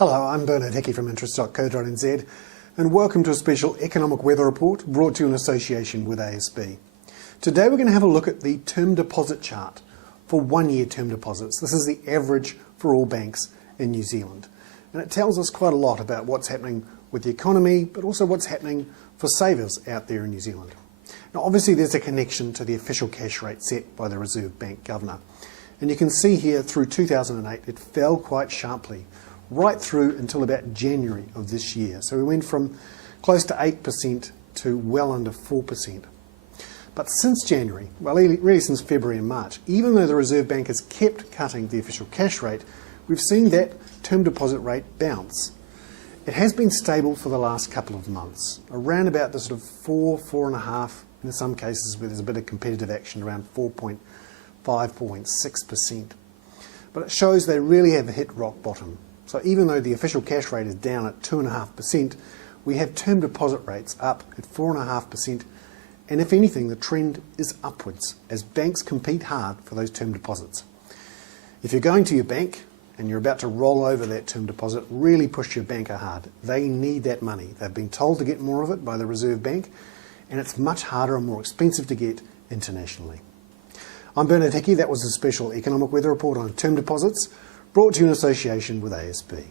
Hello, I'm Hickey from interest.co.nz and welcome to a special economic weather report brought to you in association with ASB. Today we're going to have a look at the term deposit chart for 1 year term deposits. This is the average for all banks in New Zealand, and it tells us quite a lot about what's happening with the economy but also what's happening for savers out there in New Zealand. Now obviously there's a connection to the official cash rate set by the Reserve Bank Governor, and you can see here through 2008 it fell quite sharply right through until about January of this year. So we went from close to 8% to well under 4%. But since January, well really since February and March, even though the Reserve Bank has kept cutting the official cash rate, we've seen that term deposit rate bounce. It has been stable for the last couple of months, around about the sort of 4.5%, in some cases where there's a bit of competitive action, around 4.5%, 4.6%. But it shows they really have hit rock bottom. So even though the official cash rate is down at 2.5%, we have term deposit rates up at 4.5%, and if anything, the trend is upwards as banks compete hard for those term deposits. If you're going to your bank and you're about to roll over that term deposit, really push your banker hard. They need that money. They've been told to get more of it by the Reserve Bank, and it's much harder and more expensive to get internationally. I'm Hickey. That was a special economic weather report on term deposits, brought to you in association with ASB.